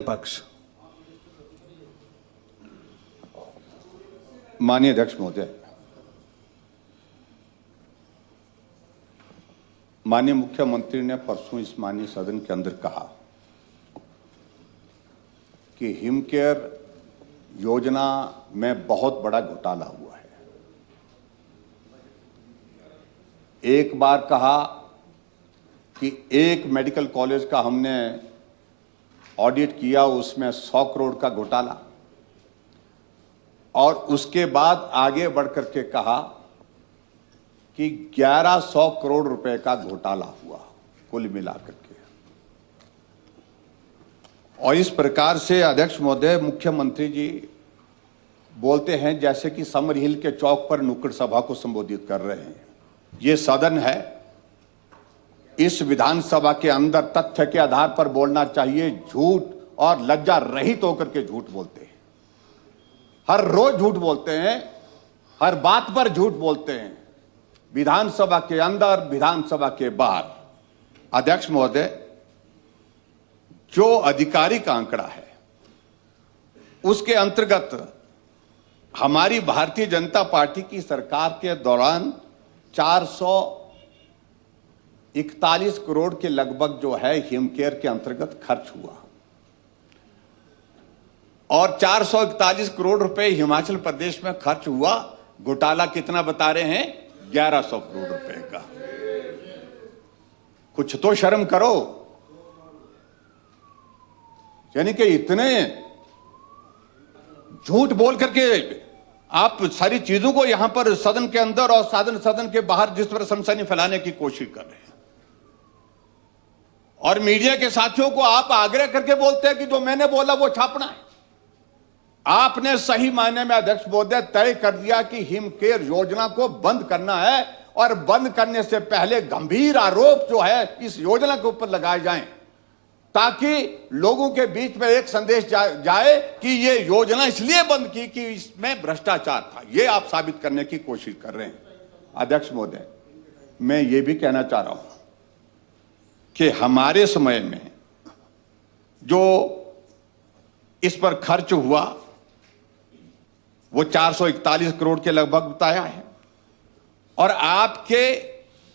पक्ष। माननीय अध्यक्ष महोदय, माननीय मुख्यमंत्री ने परसों इस माननीय सदन के अंदर कहा कि हिमकेयर योजना में बहुत बड़ा घोटाला हुआ है। एक बार कहा कि एक मेडिकल कॉलेज का हमने ऑडिट किया, उसमें 100 करोड़ का घोटाला, और उसके बाद आगे बढ़कर के कहा कि 1100 करोड़ रुपए का घोटाला हुआ कुल मिलाकर के। और इस प्रकार से अध्यक्ष महोदय, मुख्यमंत्री जी बोलते हैं जैसे कि समर हिल के चौक पर नुक्कड़ सभा को संबोधित कर रहे हैं। ये सदन है, इस विधानसभा के अंदर तथ्य के आधार पर बोलना चाहिए। झूठ और लज्जा रहित होकर के झूठ बोलते हैं, हर रोज झूठ बोलते हैं, हर बात पर झूठ बोलते हैं, विधानसभा के अंदर, विधानसभा के बाहर। अध्यक्ष महोदय, जो आधिकारिक आंकड़ा है उसके अंतर्गत हमारी भारतीय जनता पार्टी की सरकार के दौरान 441 करोड़ के लगभग जो है हिमकेयर के अंतर्गत खर्च हुआ, और 441 करोड़ रुपए हिमाचल प्रदेश में खर्च हुआ। घोटाला कितना बता रहे हैं? 1100 करोड़ रुपए का। कुछ तो शर्म करो। यानी कि इतने झूठ बोल करके आप सारी चीजों को यहां पर सदन के अंदर और सदन के बाहर जिस पर सनसनी फैलाने की कोशिश कर रहे हैं, और मीडिया के साथियों को आप आग्रह करके बोलते हैं कि जो मैंने बोला वो छापना है। आपने सही मायने में अध्यक्ष महोदय तय कर दिया कि हिमकेयर योजना को बंद करना है, और बंद करने से पहले गंभीर आरोप जो है इस योजना के ऊपर लगाए जाएं, ताकि लोगों के बीच में एक संदेश जाए कि ये योजना इसलिए बंद की कि इसमें भ्रष्टाचार था। ये आप साबित करने की कोशिश कर रहे हैं। अध्यक्ष महोदय, मैं ये भी कहना चाह रहा हूं कि हमारे समय में जो इस पर खर्च हुआ वो 441 करोड़ के लगभग बताया है, और आपके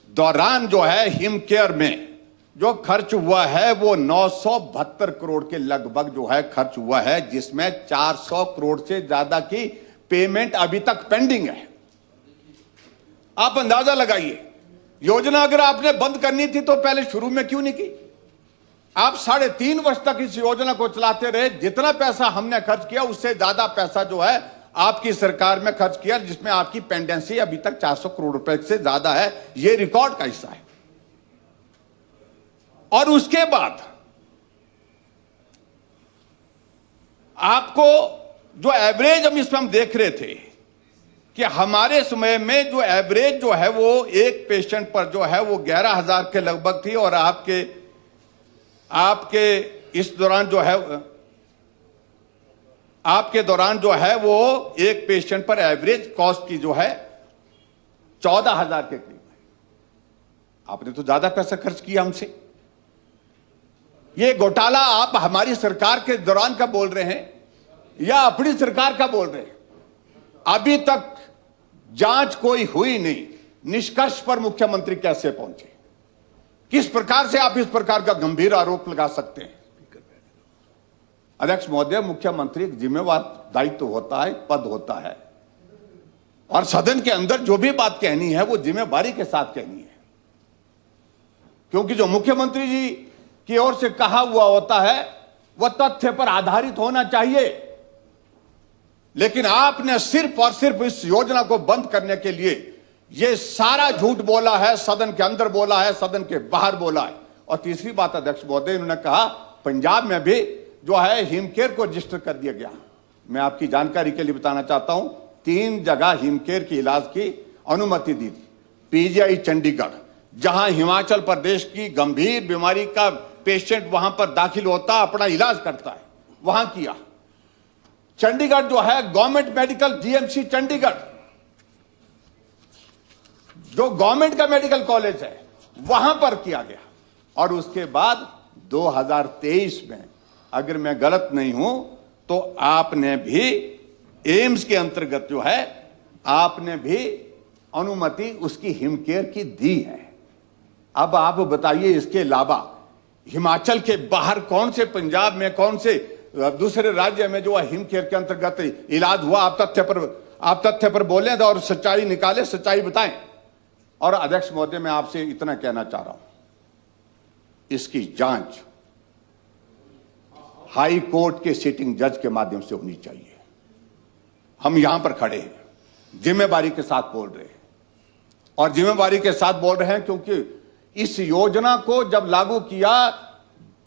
दौरान जो है हिमकेयर में जो खर्च हुआ है वो 972 करोड़ के लगभग जो है खर्च हुआ है, जिसमें 400 करोड़ से ज्यादा की पेमेंट अभी तक पेंडिंग है। आप अंदाजा लगाइए, योजना अगर आपने बंद करनी थी तो पहले शुरू में क्यों नहीं की? आप 3.5 वर्ष तक इस योजना को चलाते रहे। जितना पैसा हमने खर्च किया उससे ज्यादा पैसा जो है आपकी सरकार में खर्च किया, जिसमें आपकी पेंडेंसी अभी तक 400 करोड़ रुपए से ज्यादा है। यह रिकॉर्ड का हिस्सा है। और उसके बाद आपको जो एवरेज हम देख रहे थे कि हमारे समय में जो एवरेज जो है वो एक पेशेंट पर जो है वो 11,000 के लगभग थी, और आपके इस दौरान जो है आपके दौरान जो है वो एक पेशेंट पर एवरेज कॉस्ट की जो है 14,000 के करीब है। आपने तो ज्यादा पैसा खर्च किया हमसे। ये घोटाला आप हमारी सरकार के दौरान का बोल रहे हैं या अपनी सरकार का बोल रहे हैं? अभी तक जांच कोई हुई नहीं। निष्कर्ष पर मुख्यमंत्री कैसे पहुंचे? किस प्रकार से आप इस प्रकार का गंभीर आरोप लगा सकते हैं? अध्यक्ष महोदय, मुख्यमंत्री एक जिम्मेवार दायित्व होता है, पद होता है, और सदन के अंदर जो भी बात कहनी है वो जिम्मेवारी के साथ कहनी है, क्योंकि जो मुख्यमंत्री जी की ओर से कहा हुआ होता है वह तथ्य पर आधारित होना चाहिए। लेकिन आपने सिर्फ और सिर्फ इस योजना को बंद करने के लिए यह सारा झूठ बोला है, सदन के अंदर बोला है, सदन के बाहर बोला है। और तीसरी बात अध्यक्ष महोदय, इन्होंने कहा पंजाब में भी जो है हिमकेयर को रजिस्टर कर दिया गया। मैं आपकी जानकारी के लिए बताना चाहता हूं, 3 जगह हिमकेयर के इलाज की अनुमति दी थी। पीजीआई चंडीगढ़, जहां हिमाचल प्रदेश की गंभीर बीमारी का पेशेंट वहां पर दाखिल होता, अपना इलाज करता है, वहां किया। चंडीगढ़ जो है गवर्नमेंट मेडिकल जीएमसी चंडीगढ़, जो गवर्नमेंट का मेडिकल कॉलेज है, वहां पर किया गया। और उसके बाद 2023 में अगर मैं गलत नहीं हूं तो आपने भी एम्स के अंतर्गत जो है आपने भी अनुमति उसकी हिमकेयर की दी है। अब आप बताइए इसके अलावा हिमाचल के बाहर कौन से, पंजाब में कौन से दूसरे राज्य में जो है हिमकेयर के अंतर्गत इलाज हुआ? आप तथ्य पर बोलें और सच्चाई निकालें, सच्चाई बताएं। और अध्यक्ष महोदय, मैं आपसे इतना कहना चाह रहा हूं, इसकी जांच हाई कोर्ट के सिटिंग जज के माध्यम से होनी चाहिए। हम यहां पर खड़े हैं, जिम्मेदारी के साथ बोल रहे हैं, और जिम्मेदारी के साथ बोल रहे हैं क्योंकि इस योजना को जब लागू किया,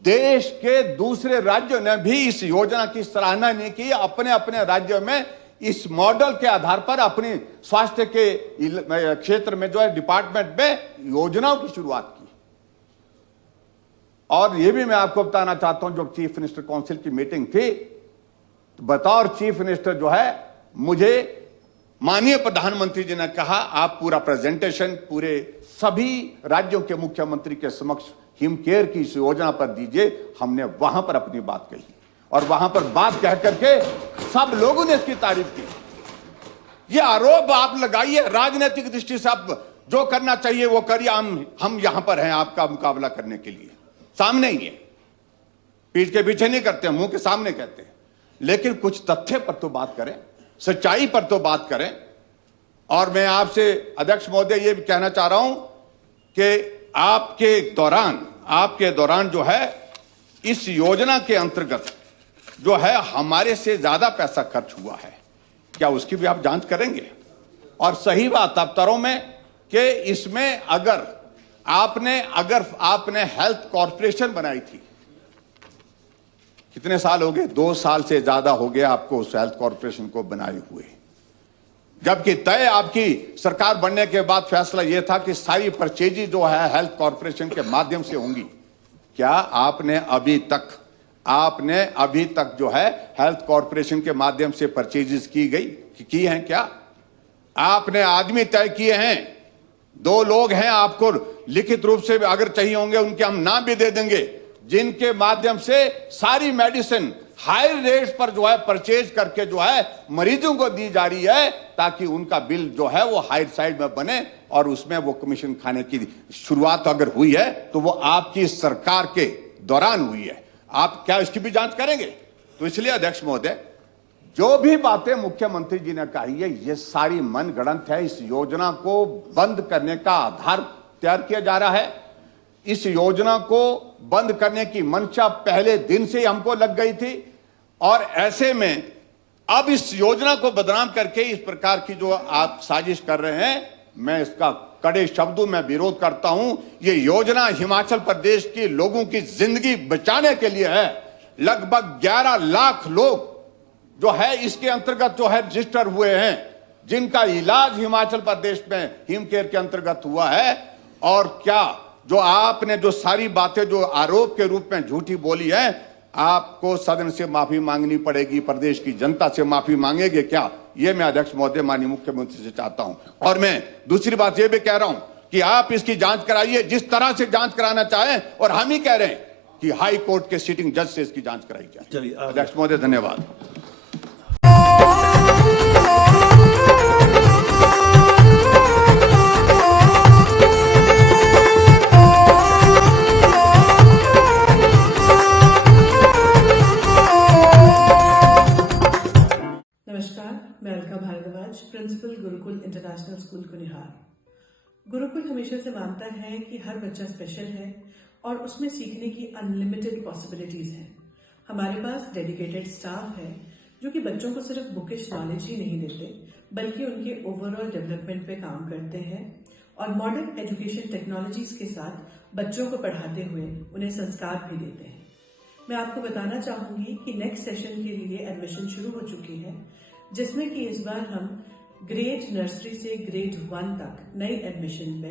देश के दूसरे राज्यों ने भी इस योजना की सराहना नहीं की। अपने अपने राज्यों में इस मॉडल के आधार पर अपनी स्वास्थ्य के क्षेत्र में जो है डिपार्टमेंट में योजनाओं की शुरुआत की। और यह भी मैं आपको बताना चाहता हूं, जब चीफ मिनिस्टर काउंसिल की मीटिंग थी, तो बतौर चीफ मिनिस्टर जो है मुझे माननीय प्रधानमंत्री जी ने कहा, आप पूरा प्रेजेंटेशन पूरे सभी राज्यों के मुख्यमंत्री के समक्ष हिमकेयर की इस योजना पर दीजिए। हमने वहां पर अपनी बात कही और वहां पर बात कह करके सब लोगों ने इसकी तारीफ की। ये आरोप आप लगाइए राजनीतिक दृष्टि से, आप जो करना चाहिए वो करिए, हम यहां पर हैं आपका मुकाबला करने के लिए, सामने ही है, पीठ के पीछे नहीं करते, मुंह के सामने कहते हैं। लेकिन कुछ तथ्य पर तो बात करें, सच्चाई पर तो बात करें। और मैं आपसे अध्यक्ष महोदय ये भी कहना चाह रहा हूं कि आपके दौरान जो है इस योजना के अंतर्गत जो है हमारे से ज्यादा पैसा खर्च हुआ है, क्या उसकी भी आप जांच करेंगे? और सही बात दफ्तरों में कि इसमें अगर आपने हेल्थ कॉर्पोरेशन बनाई थी, कितने साल हो गए? 2 साल से ज्यादा हो गया आपको उस हेल्थ कॉर्पोरेशन को बनाए हुए, जबकि तय आपकी सरकार बनने के बाद फैसला यह था कि सारी परचेजी जो है हेल्थ कॉर्पोरेशन के माध्यम से होंगी। क्या आपने अभी तक जो है हेल्थ कॉर्पोरेशन के माध्यम से परचेजेस की हैं? क्या आपने आदमी तय किए हैं? 2 लोग हैं, आपको लिखित रूप से अगर चाहिए होंगे उनके हम नाम भी दे देंगे, जिनके माध्यम से सारी मेडिसिन हाई रेट्स पर जो है परचेज करके जो है मरीजों को दी जा रही है, ताकि उनका बिल जो है वो हाई साइड में बने और उसमें वो कमीशन खाने की शुरुआत अगर हुई है तो वो आपकी सरकार के दौरान हुई है। आप क्या इसकी भी जांच करेंगे? तो इसलिए अध्यक्ष महोदय, जो भी बातें मुख्यमंत्री जी ने कही है ये सारी मनगढ़ंत है। इस योजना को बंद करने का आधार तैयार किया जा रहा है। इस योजना को बंद करने की मंशा पहले दिन से ही हमको लग गई थी, और ऐसे में अब इस योजना को बदनाम करके इस प्रकार की जो आप साजिश कर रहे हैं, मैं इसका कड़े शब्दों में विरोध करता हूं। ये योजना हिमाचल प्रदेश के लोगों की जिंदगी बचाने के लिए है। लगभग 11 लाख लोग जो है इसके अंतर्गत जो है रजिस्टर हुए हैं, जिनका इलाज हिमाचल प्रदेश में हिमकेयर के अंतर्गत हुआ है। और क्या जो आपने जो सारी बातें जो आरोप के रूप में झूठी बोली है, आपको सदन से माफी मांगनी पड़ेगी, प्रदेश की जनता से माफी मांगेंगे क्या? ये मैं अध्यक्ष महोदय माननीय मुख्यमंत्री से चाहता हूं। और मैं दूसरी बात ये भी कह रहा हूं कि आप इसकी जांच कराइए जिस तरह से जांच कराना चाहें, और हम ही कह रहे हैं कि हाई कोर्ट के सिटिंग जज से इसकी जांच कराई जाए। चलिए अध्यक्ष महोदय, धन्यवाद। मैं Alka Bhardwaj, principal Gurukul international school Kunihar. Gurukul हमेशा से मानता है कि हर बच्चा स्पेशल है और उसमें सीखने की अनलिमिटेड पॉसिबिलिटीज हैं। हमारे पास डेडिकेटेड स्टाफ है जो कि बच्चों को सिर्फ बुकिश नॉलेज ही नहीं देते, बल्कि उनके ओवरऑल डेवलपमेंट पे काम करते हैं और मॉडर्न एजुकेशन टेक्नोलॉजीज के साथ बच्चों को पढ़ाते हुए उन्हें संस्कार भी देते हैं। मैं आपको बताना चाहूंगी कि नेक्स्ट सेशन के लिए एडमिशन शुरू हो चुकी है, जिसमें कि इस बार हम ग्रेड नर्सरी से ग्रेड 1 तक नई एडमिशन पे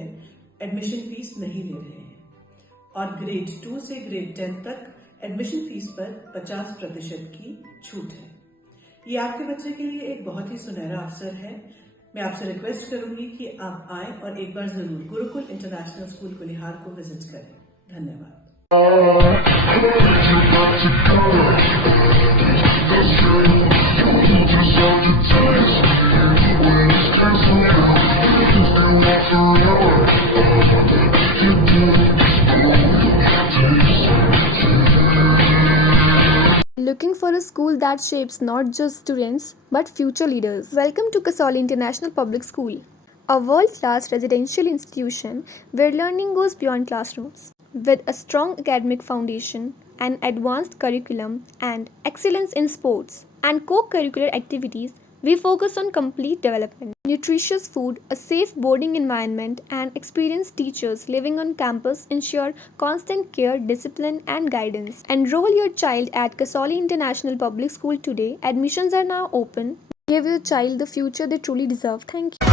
एडमिशन फीस नहीं ले रहे हैं, और ग्रेड 2 से ग्रेड 10 तक एडमिशन फीस पर 50% की छूट है। ये आपके बच्चे के लिए एक बहुत ही सुनहरा अवसर है। मैं आपसे रिक्वेस्ट करूंगी कि आप आए और एक बार जरूर गुरुकुल इंटरनेशनल स्कूल कुनिहार को विजिट करें। धन्यवाद। Looking for a school that shapes not just students but future leaders. Welcome to Kasoli International Public School, a world-class residential institution where learning goes beyond classrooms. With a strong academic foundation, an advanced curriculum, and excellence in sports and co-curricular activities, we focus on complete development. Nutritious food, a safe boarding environment, and experienced teachers living on campus ensure constant care, discipline, and guidance. Enroll your child at Kasoli International Public School today. Admissions are now open. Give your child the future they truly deserve. Thank you.